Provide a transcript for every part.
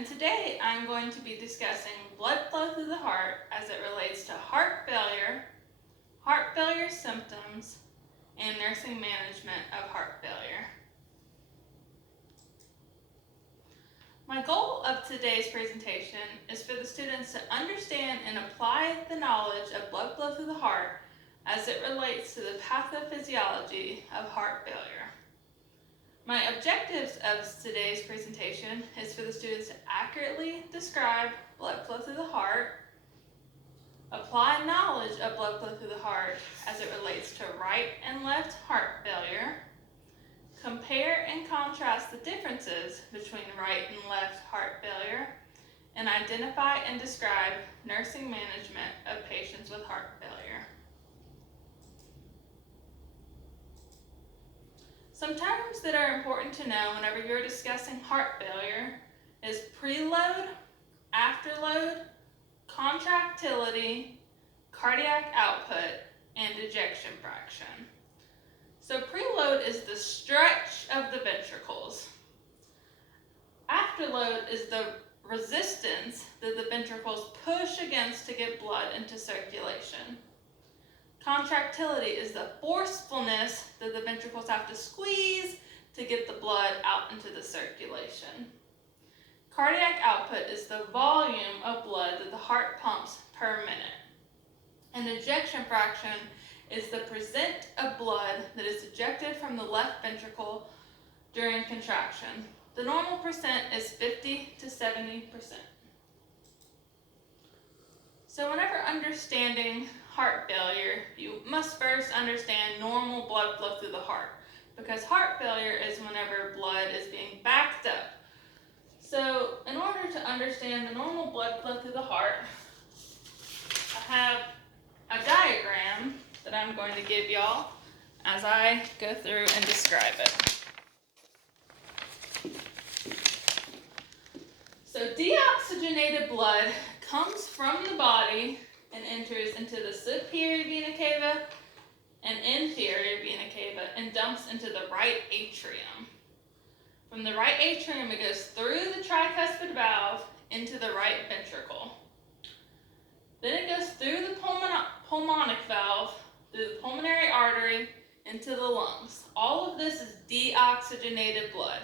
and today I'm going to be discussing blood flow through the heart as it relates to heart failure symptoms, and nursing management of heart failure. My goal of today's presentation is for the students to understand and apply the knowledge of blood flow through the heart as it relates to the pathophysiology of heart failure. My objectives of today's presentation is for the students to accurately describe blood flow through the heart, apply knowledge of blood flow through the heart as it relates to right and left heart failure, compare and contrast the differences between right and left heart failure, and identify and describe nursing management of patients with heart failure. Some terms that are important to know whenever you're discussing heart failure is preload, afterload, contractility, cardiac output, and ejection fraction. So preload is the stretch of the ventricles. Afterload is the resistance that the ventricles push against to get blood into circulation. Contractility is the forcefulness that the ventricles have to squeeze to get the blood out into the circulation. Cardiac output is the volume of blood that the heart pumps per minute. And ejection fraction is the percent of blood that is ejected from the left ventricle during contraction. The normal percent is 50 to 70%. So whenever understanding heart failure, you must first understand normal blood flow through the heart, because heart failure is whenever blood is being backed up. So in order to understand the normal blood flow through the heart, I have a diagram that I'm going to give y'all as I go through and describe it. So deoxygenated blood comes from the body and enters into the superior vena cava and inferior vena cava and dumps into the right atrium. From the right atrium, it goes through the tricuspid valve into the right ventricle. Then it goes through the pulmonic valve, through the pulmonary artery, into the lungs. All of this is deoxygenated blood.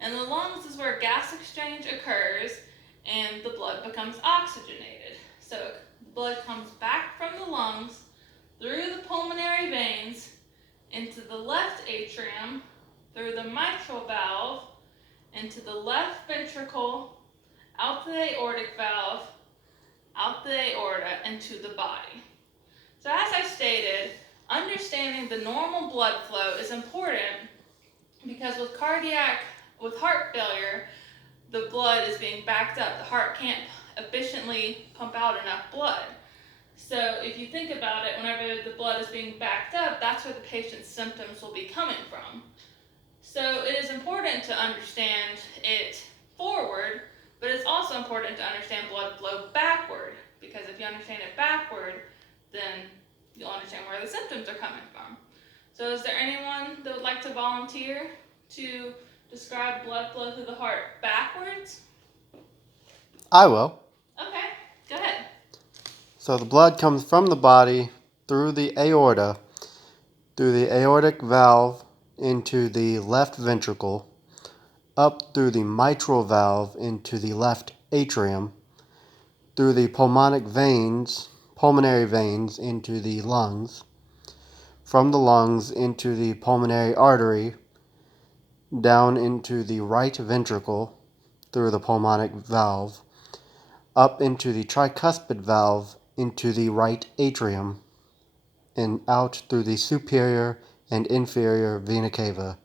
And the lungs is where gas exchange occurs and the blood becomes oxygenated. So blood comes back from the lungs, through the pulmonary veins, into the left atrium, through the mitral valve, into the left ventricle, out the aortic valve, out the aorta, into the body. So as I stated, understanding the normal blood flow is important because with heart failure, the blood is being backed up. The heart can't efficiently pump out enough blood. So if you think about it, whenever the blood is being backed up, that's where the patient's symptoms will be coming from. So it is important to understand it forward, but it's also important to understand blood flow backward, because if you understand it backward, then you'll understand where the symptoms are coming from. So is there anyone that would like to volunteer to describe blood flow through the heart backwards? I will. Okay, go ahead. So the blood comes from the body through the aorta, through the aortic valve into the left ventricle, up through the mitral valve into the left atrium, through the pulmonary veins into the lungs, from the lungs into the pulmonary artery, down into the right ventricle through the pulmonic valve, up into the tricuspid valve into the right atrium, and out through the superior and inferior vena cava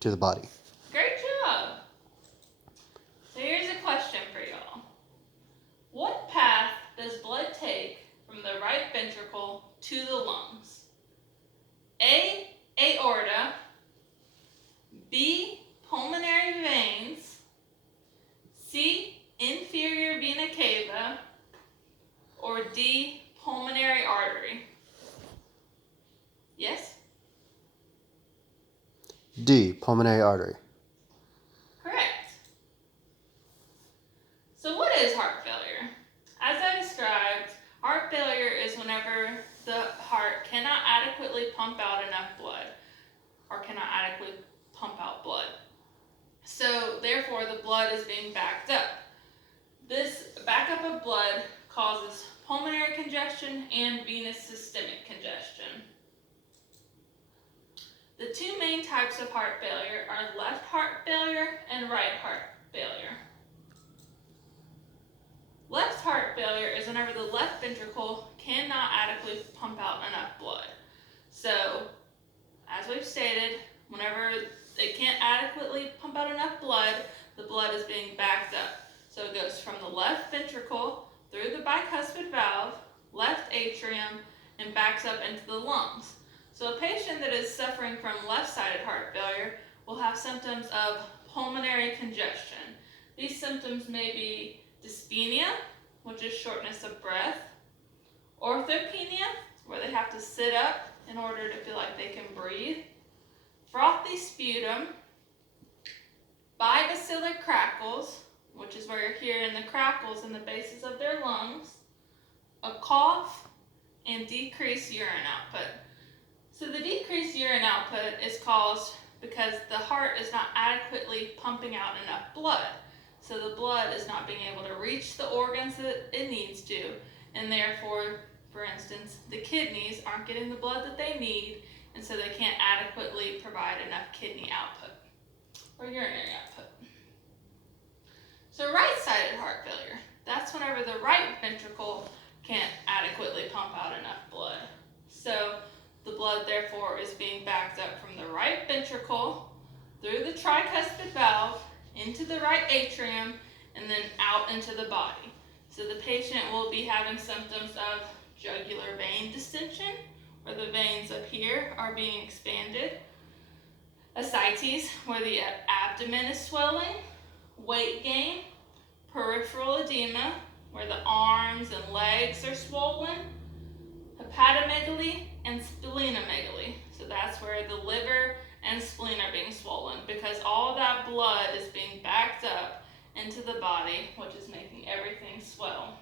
to the body. Great job. So here's a question for y'all. What path does blood take from the right ventricle to the lungs? A, aorta, B, pulmonary veins, C, inferior vena cava, or D, pulmonary artery? Yes? D, pulmonary artery. Correct. therefore the blood is being backed up. This backup of blood causes pulmonary congestion and venous systemic congestion. The two main types of heart failure are left heart failure and right heart failure. Left heart failure is whenever the left ventricle cannot adequately pump out enough blood. So, as we've stated, whenever it can't adequately pump out enough blood, the blood is being backed up. So it goes from the left ventricle through the bicuspid valve, left atrium, and backs up into the lungs. So a patient that is suffering from left-sided heart failure will have symptoms of pulmonary congestion. These symptoms may be dyspnea, which is shortness of breath, orthopnea, where they have to sit up in order to feel like they can breathe, frothy sputum, bibacillar crackles, which is where you're hearing the crackles in the bases of their lungs, a cough, and decreased urine output. So the decreased urine output is caused because the heart is not adequately pumping out enough blood. So the blood is not being able to reach the organs that it needs to, and therefore, for instance, the kidneys aren't getting the blood that they need, and so they can't adequately provide enough kidney output or urinary output. So right-sided heart failure, that's whenever the right ventricle can't adequately pump out enough blood. So the blood, therefore, is being backed up from the right ventricle through the tricuspid valve into the right atrium and then out into the body. So the patient will be having symptoms of jugular vein distension, where the veins up here are being expanded, ascites, where the abdomen is swelling, weight gain, peripheral edema, where the arms and legs are swollen, hepatomegaly, and splenomegaly. So that's where the liver and spleen are being swollen because all that blood is being backed up into the body, which is making everything swell.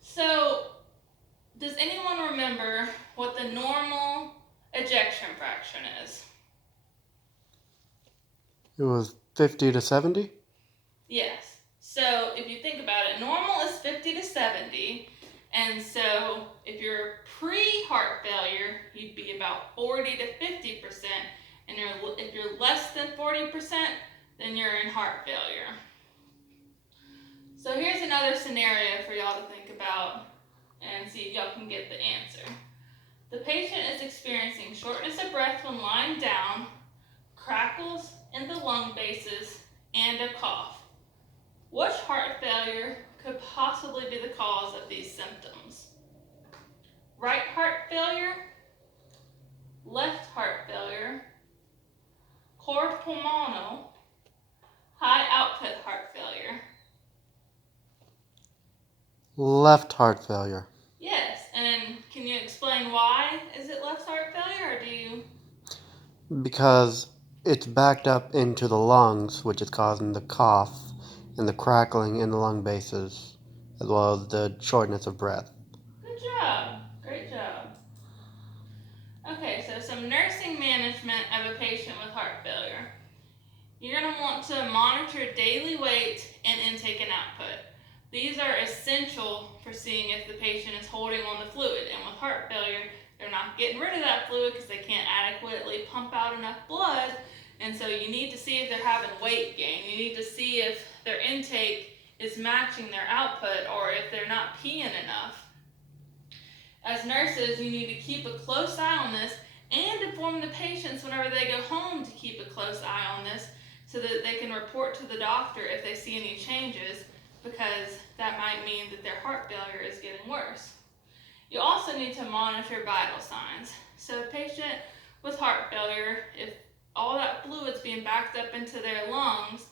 So, does anyone remember what the normal ejection fraction is? It was 50 to 70? Yes. So if you think about it, normal is 50 to 70. And so if you're pre-heart failure, you'd be about 40 to 50%. And if you're less than 40%, then you're in heart failure. So here's another scenario for y'all to think about and see if y'all can get the answer. The patient is experiencing shortness of breath when lying down, crackles in the lung bases, and a cough. Which heart failure could possibly be the cause of these symptoms? Right heart failure, left heart failure, cor pulmonale, high output heart failure. Left heart failure. Yes, and can you explain why is it left heart failure, or do you? Because it's backed up into the lungs, which is causing the cough and the crackling in the lung bases, as well as the shortness of breath. Good job. Great job. Okay, so some nursing management of a patient with heart failure. You're going to want to monitor daily weight and intake and output. These are essential for seeing if the patient is holding on to fluid. And with heart failure, they're not getting rid of that fluid because they can't adequately pump out enough blood. And so you need to see if they're having weight gain. You need to see if their intake is matching their output or if they're not peeing enough. As nurses, you need to keep a close eye on this and inform the patients whenever they go home to keep a close eye on this so that they can report to the doctor if they see any changes, because that might mean that their heart failure is getting worse. You also need to monitor vital signs. So a patient with heart failure, if all that fluid's being backed up into their lungs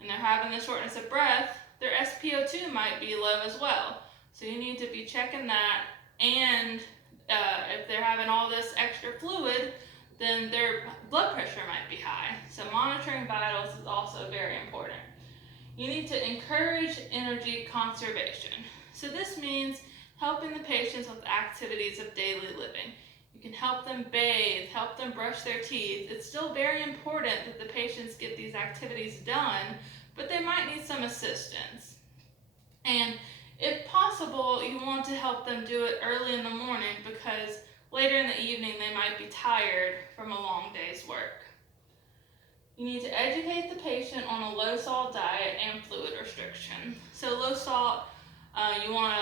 and they're having the shortness of breath, their SpO2 might be low as well. So you need to be checking that, and if they're having all this extra fluid, then their blood pressure might be high. So monitoring vitals is also very important. You need to encourage energy conservation. So this means helping the patients with activities of daily living. You can help them bathe, help them brush their teeth. It's still very important that the patients get these activities done, but they might need some assistance. And if possible, you want to help them do it early in the morning because later in the evening they might be tired from a long day's work. You need to educate the patient on a low salt diet and fluid restriction. So low salt, you want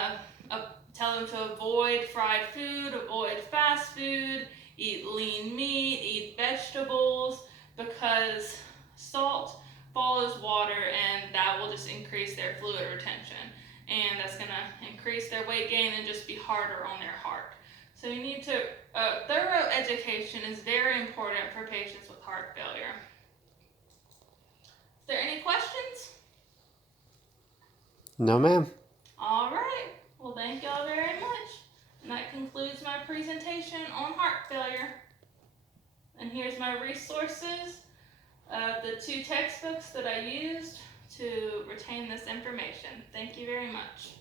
to tell them to avoid fried food, avoid fast food, eat lean meat, eat vegetables, because salt follows water and that will just increase their fluid retention. And that's going to increase their weight gain and just be harder on their heart. So you need to, thorough education is very important for patients with heart failure. Is there any questions? No, ma'am. All right. Well, thank y'all very much. And that concludes my presentation on heart failure. And here's my resources of the 2 textbooks that I used to retain this information. Thank you very much.